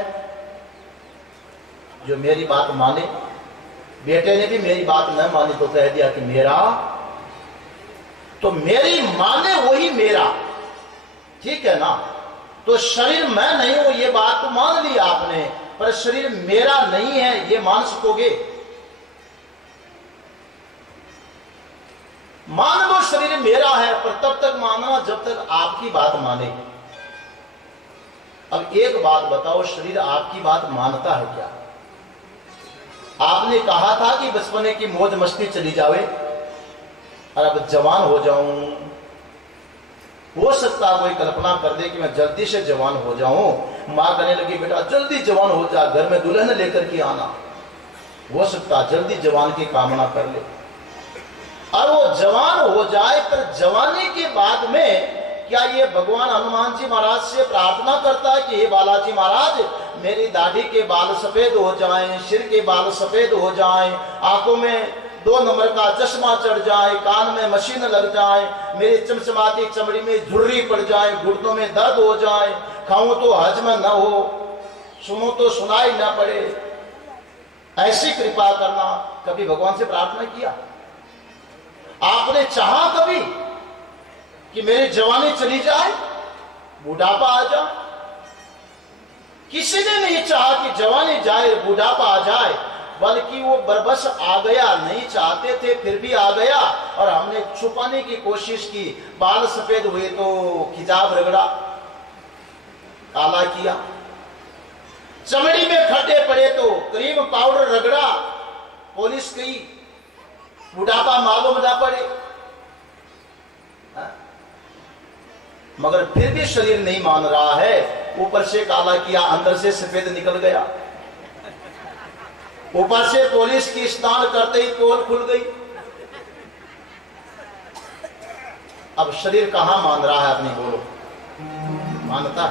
जो मेरी बात माने? बेटे ने भी मेरी बात न मानी तो कह दिया कि मेरा, तो मेरी माने वही मेरा, ठीक है ना? तो शरीर मैं नहीं हूं ये बात तो मान ली आपने, पर शरीर मेरा नहीं है ये मान सकोगे? मान लो शरीर मेरा है, पर तब तक मानना जब तक आपकी बात माने। अब एक बात बताओ, शरीर आपकी बात मानता है क्या? आपने कहा था कि बचपने की मौज मस्ती चली जावे और अब जवान हो जाऊं। हो सकता है कोई कल्पना कर दे कि मैं जल्दी से जवान हो जाऊं। मां कहने लगी बेटा जल्दी जवान हो जा, घर में दुल्हन लेकर के आना। हो सकता जल्दी जवान की कामना कर ले और वो जवान हो जाए, पर जवानी के बाद में क्या ये भगवान हनुमान जी महाराज से प्रार्थना करता है कि हे बालाजी महाराज मेरी दाढ़ी के बाल सफेद हो जाएं, सिर के बाल सफेद हो जाएं, आंखों में 2 नंबर का चश्मा चढ़ जाए, कान में मशीन लग जाए, मेरी चमचमाती चमड़ी में झुर्री पड़ जाए, घुटनों में दर्द हो जाए, खाऊं तो हजम न हो, सुनो तो सुनाई न पड़े, ऐसी कृपा करना। कभी भगवान से प्रार्थना किया? आपने चाहा कभी कि मेरी जवानी चली जाए, बुढ़ापा आ जाए? किसी ने नहीं चाहा कि जवानी जाए, बुढ़ापा आ जाए, बल्कि वो बरबस आ गया। नहीं चाहते थे फिर भी आ गया और हमने छुपाने की कोशिश की। बाल सफेद हुए तो खिजाब रगड़ा, काला किया, चमड़ी में खड्डे पड़े तो क्रीम पाउडर रगड़ा, पॉलिश की, बुढ़ापा मालूम ना पड़े। मगर फिर भी शरीर नहीं मान रहा है। ऊपर से काला किया, अंदर से सफेद निकल गया। ऊपर से पॉलिश की स्नान करते ही पोल खुल गई। अब शरीर कहां मान रहा है अपनी? बोलो, मानता?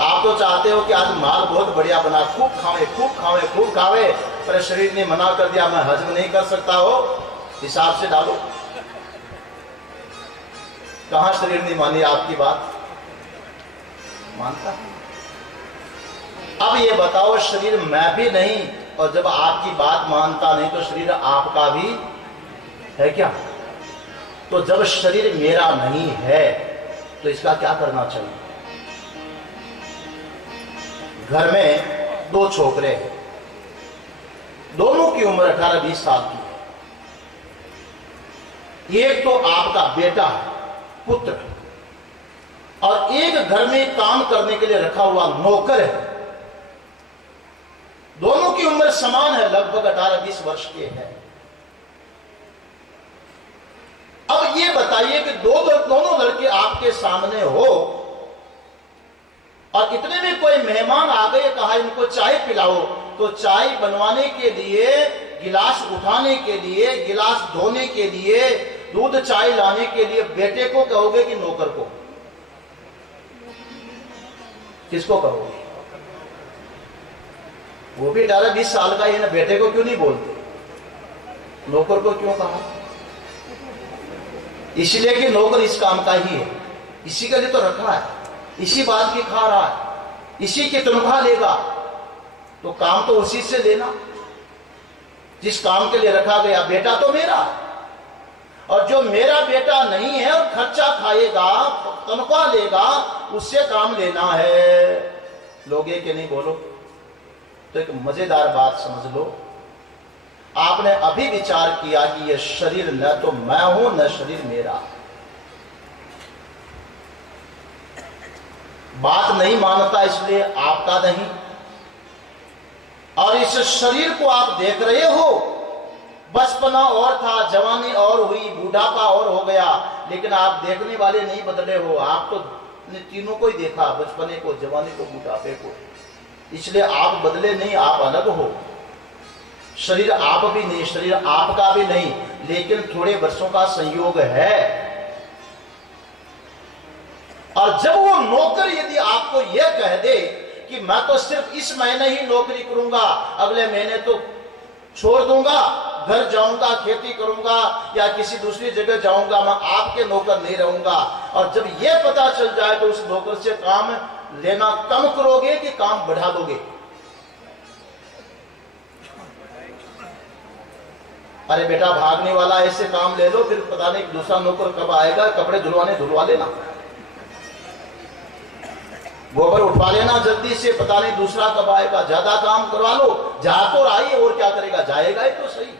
आप तो चाहते हो कि आज माल बहुत बढ़िया बना, खूब खावे खूब खावे खूब खावे, पर शरीर ने मना कर दिया मैं हजम नहीं कर सकता हो। हिसाब से डालो, कहां शरीर ने मानी आपकी बात? मानता? अब ये बताओ, शरीर मैं भी नहीं और जब आपकी बात मानता नहीं तो शरीर आपका भी है क्या? तो जब शरीर मेरा नहीं है तो इसका क्या करना चाहिए? घर में 2 छोकरे हैं, दोनों की उम्र 18-20 साल की है। एक तो आपका बेटा है, पुत्र, और एक घर में काम करने के लिए रखा हुआ नौकर है। दोनों की उम्र समान है, लगभग 18-20 वर्ष के हैं। अब ये बताइए कि दोनों लड़के आपके सामने हो और इतने में कोई मेहमान आ गए, कहा इनको चाय पिलाओ, तो चाय बनवाने के लिए, गिलास उठाने के लिए, गिलास धोने के लिए, दूध चाय लाने के लिए बेटे को कहोगे कि नौकर को? किसको कहोगे? वो भी 18-20 साल का है ना, बेटे को क्यों नहीं बोलते? नौकर को क्यों कहा? इसलिए कि नौकर इस काम का ही है, इसी के लिए तो रखा है, इसी बात की खा रहा है, इसी की तनख्वाह लेगा, तो काम तो उसी से लेना जिस काम के लिए रखा गया। बेटा तो मेरा है, और जो मेरा बेटा नहीं है और खर्चा खाएगा, तनख्वाह लेगा, उससे काम लेना है। लोगे कि नहीं? बोलो। तो एक मजेदार बात समझ लो, आपने अभी विचार किया कि यह शरीर न तो मैं हूं न शरीर मेरा। बात नहीं मानता इसलिए आपका नहीं। और इस शरीर को आप देख रहे हो, बचपना और था, जवानी और हुई, बुढ़ापा और हो गया, लेकिन आप देखने वाले नहीं बदले हो। आप तो तीनों को ही देखा, बचपने को, जवानी को, बुढ़ापे को, इसलिए आप बदले नहीं, आप अलग हो। शरीर आप भी नहीं, शरीर आपका भी नहीं, लेकिन थोड़े वर्षों का संयोग है। और जब वो नौकर यदि आपको यह कह दे कि मैं तो सिर्फ इस महीने ही नौकरी करूंगा, अगले महीने तो छोड़ दूंगा, घर जाऊंगा, खेती करूंगा या किसी दूसरी जगह जाऊंगा, मैं आपके नौकर नहीं रहूंगा, और जब यह पता चल जाए तो उस नौकर से काम लेना कम करोगे कि काम बढ़ा दोगे? अरे बेटा, भागने वाला ऐसे काम ले लो, फिर पता नहीं दूसरा नौकर कब आएगा, कपड़े धुलवा लेना, गोबर उठवा लेना जल्दी से, पता नहीं दूसरा कब आएगा, ज्यादा काम करवा लो, जा तो आई और क्या करेगा, जाएगा ही तो सही।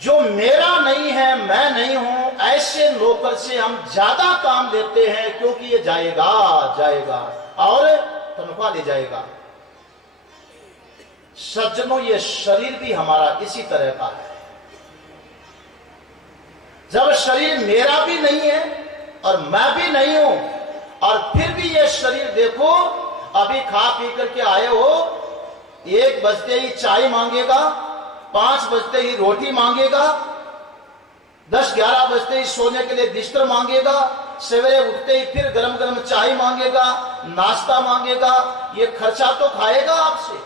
जो मेरा नहीं है, मैं नहीं हूं, ऐसे नौकर से हम ज्यादा काम लेते हैं, क्योंकि ये जाएगा और तनख्वाह ले जाएगा। सज्जनों, ये शरीर भी हमारा इसी तरह का है। जब शरीर मेरा भी नहीं है और मैं भी नहीं हूं, और फिर भी ये शरीर देखो, अभी खा पी करके आए हो, 1 बजते ही चाय मांगेगा, 5 बजते ही रोटी मांगेगा, 10-11 बजते ही सोने के लिए बिस्तर मांगेगा, सवेरे उठते ही फिर गरम गरम चाय मांगेगा, नाश्ता मांगेगा। ये खर्चा तो खाएगा आपसे,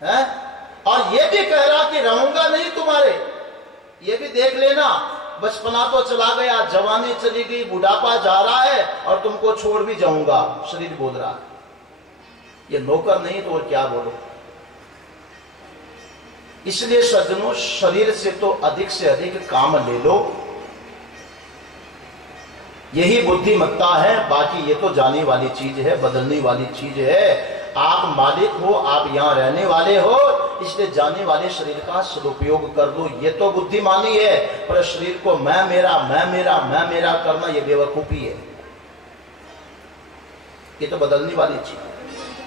है? और ये भी कह रहा कि रहूंगा नहीं तुम्हारे। ये भी देख लेना, बचपना तो चला गया, जवानी चली गई, बुढ़ापा जा रहा है, और तुमको छोड़ भी जाऊंगा, शरीर बोल रहा है। ये नौकर नहीं तो और क्या बोलो। इसलिए सज्जनों, शरीर से तो अधिक से अधिक काम ले लो, यही बुद्धिमत्ता है। बाकी ये तो जाने वाली चीज है, बदलने वाली चीज है। आप मालिक हो, आप यहां रहने वाले हो, इसलिए जाने वाले शरीर का सदुपयोग कर दो, ये तो बुद्धिमानी है। पर शरीर को मैं मेरा करना, ये बेवकूफी है, ये तो बदलने वाली चीज है।